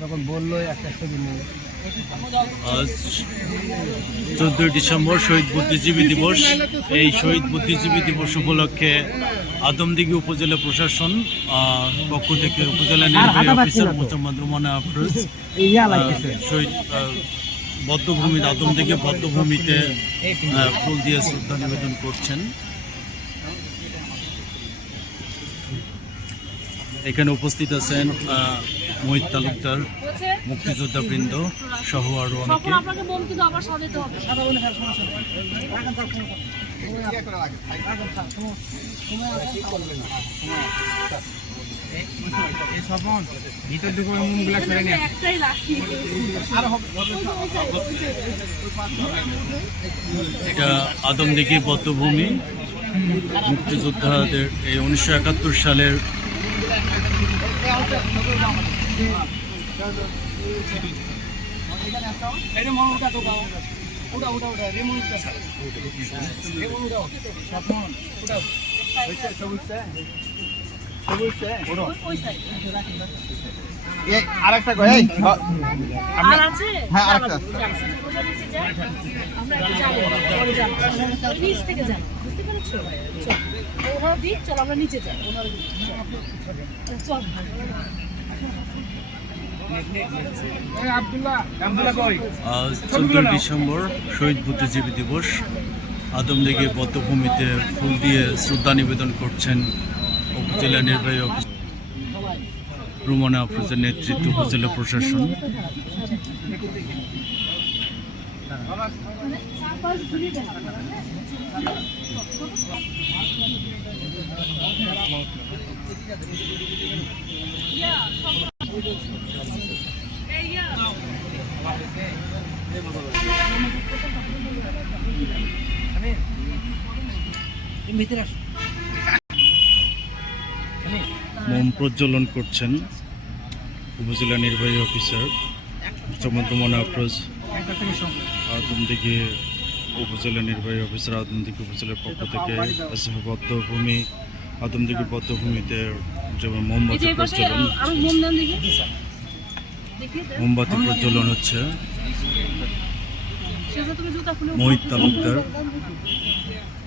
যখন বললো একটা ছবি নিয়ে। আজ 14 ডিসেম্বর শহীদ বুদ্ধিজীবী দিবস। এই শহীদ বুদ্ধিজীবী দিবস উপলক্ষে আদমদিঘি উপজেলা প্রশাসন পক্ষ থেকে উপজেলা নির্বাহী অফিসার মোহাম্মদ রুমানা আফরোজ শহীদ বদ্ধভূমি আদমদিঘি বদ্ধভূমিতে ফুল দিয়ে শ্রদ্ধা নিবেদন করছেন। এখানে উপস্থিত আছেন মোহিত তালুকদার, মুক্তিযোদ্ধা বৃন্দ সহ আরো অনেকে। এটা আদমদিঘি বদ্ধভূমি, মুক্তিযোদ্ধাদের এই 1971 সালের আরেকটা নিচে যাই। 14 ডিসেম্বর শহীদ বুদ্ধিজীবী দিবস। আদমদিঘি বদ্ধভূমিতে ফুল দিয়ে শ্রদ্ধা নিবেদন করছেন উপজেলা নির্বাহী অফিসার রুমানা আফরোজের নেতৃত্বে উপজেলা প্রশাসন। মোম প্রজ্বলন করছেন উপজেলা নির্বাহী অফিসার মোহাম্মদ রুমানা আফরোজ। আদমদিঘি উপজেলা নির্বাহী অফিসার আদমদিঘি উপজেলার পক্ষ থেকে বদ্ধভূমি আদমদিঘি বদ্ধভূমিতে যেমন মোমবাতি প্রজ্বলন হচ্ছে। মোহিত তালুকদার,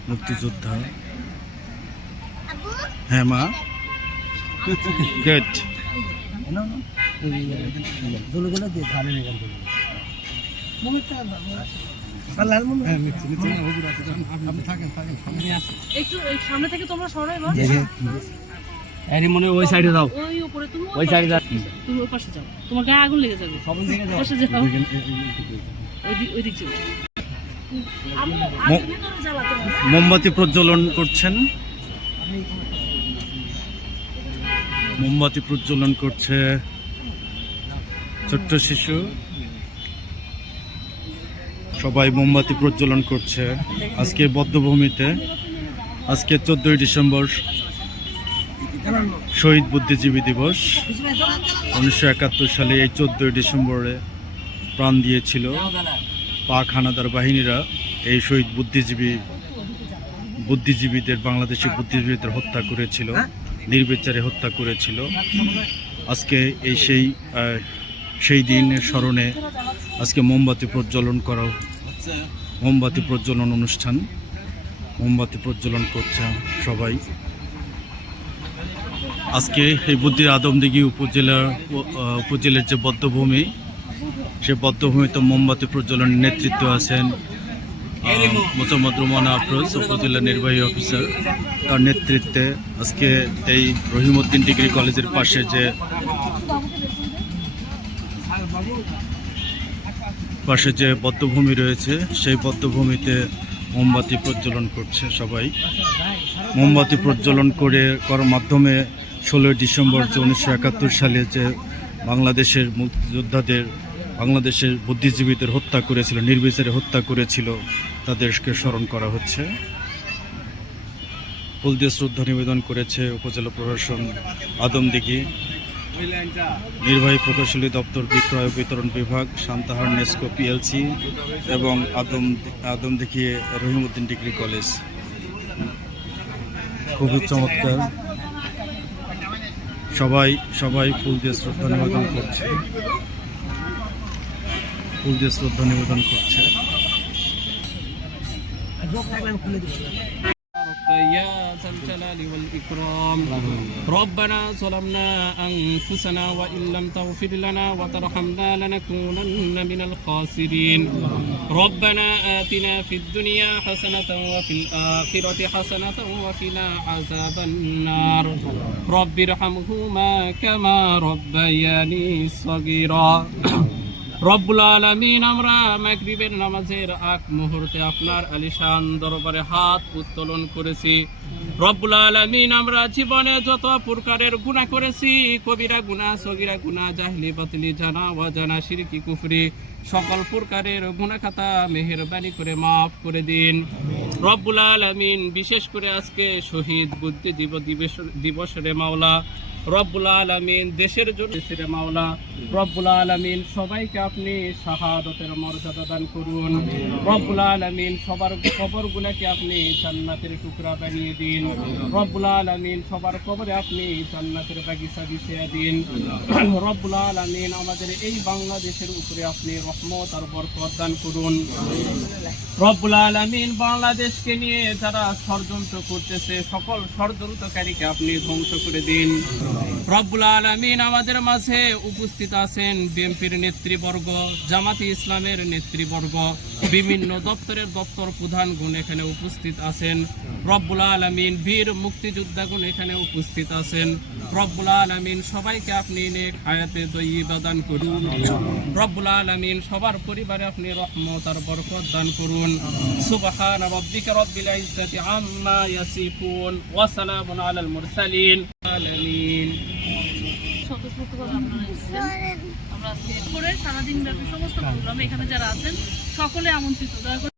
মুক্তিযোদ্ধা। হ্যাঁ মা, গুড। সামনে থেকে তোমরা সরাই মনে ওই সাইডে যাও, ওই উপরে তুমি ওই সাইডে যাও, তুমি ওই পাশে যাও, তোমার গায়ে আগুন লেগে যাবে। পাশে যাও, ওই দিক যাও। মোমবাতি প্রজ্বলন করছেন, মোমবাতি প্রজ্বলন করছে ছোট্ট শিশু। সবাই মোমবাতি প্রজ্বলন করছে আজকে বদ্ধভূমিতে। আজকে 14 ডিসেম্বর শহীদ বুদ্ধিজীবী দিবস। 1971 সালে এই 14 ডিসেম্বরে প্রাণ দিয়েছিল পাক হানাদার বাহিনীরা। এই শহীদ বুদ্ধিজীবীদের বাংলাদেশি বুদ্ধিজীবীদের হত্যা করেছিল, নির্বিচারে হত্যা করেছিল। আজকে এই সেই দিনের স্মরণে আজকে মোমবাতি প্রজ্বলন করা হচ্ছে, মোমবাতি প্রজ্বলন অনুষ্ঠান। মোমবাতি প্রজ্বলন করছে সবাই। আজকে এই আদমদিঘি উপজেলার যে বদ্ধভূমি, সে বদ্ধভূমিতে মোমবাতি প্রজ্বলনের নেতৃত্ব আছেন মোহাম্মদ রুমানা আফরোজ, উপজেলা নির্বাহী অফিসার। তার নেতৃত্বে আজকে এই রহিমউদ্দিন ডিগ্রি কলেজের পাশে যে বদ্ধভূমি রয়েছে, সেই বদ্ধভূমিতে মোমবাতি প্রজ্বলন করছে সবাই। মোমবাতি প্রজ্বলন করার মাধ্যমে 16 ডিসেম্বর 1971 সালে যে বাংলাদেশের মুক্তিযোদ্ধাদের, বাংলাদেশের বুদ্ধিজীবীদের হত্যা করেছিল, নির্বিচারে হত্যা করেছিল, তাদেরকে স্মরণ করা হচ্ছে। ফুল দিয়ে শ্রদ্ধা নিবেদন করেছে উপজেলা প্রশাসন, আদমদিঘি নির্বাহী প্রকৌশলী দপ্তর, বিক্রয় ও বিতরণ বিভাগ, সান্তাহার নেস্কো পিএলসি এবং আদমদিঘি রহিমউদ্দিন ডিগ্রি কলেজ। খুবই চমৎকার সবাই সবাই ফুল দিয়ে শ্রদ্ধা নিবেদন করছে, ফুল দিয়ে শ্রদ্ধা নিবেদন করছে। يا ذا الجلال والإكرام ربنا ظلمنا أنفسنا وإن لم تغفر لنا وترحمنا لنكونن من الخاسرين ربنا آتنا في الدنيا حسنة وفي الآخرة حسنة وقنا عذاب النار رب ارحمهما كما ربياني صغيرا রব্বুল আলামিন, আমরা মাগরিবের নামাজের আগ মুহূর্তে আপনার আলিশান দরবারে হাত উত্তোলন করেছি। রব্বুল আলামিন, আমরা জীবনে যত প্রকারের গুনাহ করেছি, কবিরা গুনাহ, সগীরা গুনাহ, জাহলি বাতিলি, জানা অজানা, শিরকি কুফরি, সকল প্রকারের গুনাহ খাতা মেহেরবানি করে মাফ করে দিন। রব্বুল আলামিন, বিশেষ করে আজকে শহীদ বুদ্ধিজীবী দিবসের মাওলা রব্বুল আলামিন, দেশের জন্য রে মাওলা রব্বুল আলামিন, সবাইকে আপনি শাহাদাতের মর্যাদা দান করুন। রব্বুল আলামিন, সবার কবরগুলোকে আপনি জান্নাতের টুকরা বানিয়ে দিন। রব্বুল আলামিন, সবার কবরে আপনি জান্নাতের বাগিচা বিছিয়ে দিন। রব্বুল আলামিন, আমাদের এই বাংলাদেশের উপরে আপনি রহমত আর বরকত দান করুন। রব্বুল আলামিন, বাংলাদেশকে নিয়ে যারা ষড়যন্ত্র করতেছে, সকল ষড়যন্ত্রকারীকে আপনি ধ্বংস করে দিন। রব্বুল আলামিন, আমাদের মাঝে উপস্থিত আছেন বিএনপির নেতৃবর্গ, জামাতে ইসলামের নেতৃবর্গ, বিভিন্ন দপ্তরের দপ্তর প্রধানগণ এখানে উপস্থিত আছেন। রব্বুল আলামিন, বীর মুক্তিযোদ্ধাগণ এখানে উপস্থিত আছেন। রব্বুল আলামিন, সবাইকে আপনি নেক হায়াতে তয়্যিবা দান করুন। রব্বুল আলামিন, সবার পরিবারে আপনি রহমত আর বরকত দান করুন। সুবহানা রাব্বিকা রাব্বিল ইজ্জাতি আম্মা ইয়াসিফুন ওয়া সালামুন আলাল মুরসালিন আলামিন। স্বতঃস্ফূর্তভাবে আপনারা এসেছেন। আমরা আজকে করে সারাদিন ব্যাপী সমস্ত প্রোগ্রামে এখানে যারা আছেন সকলে আমন্ত্রিত। দয়া করে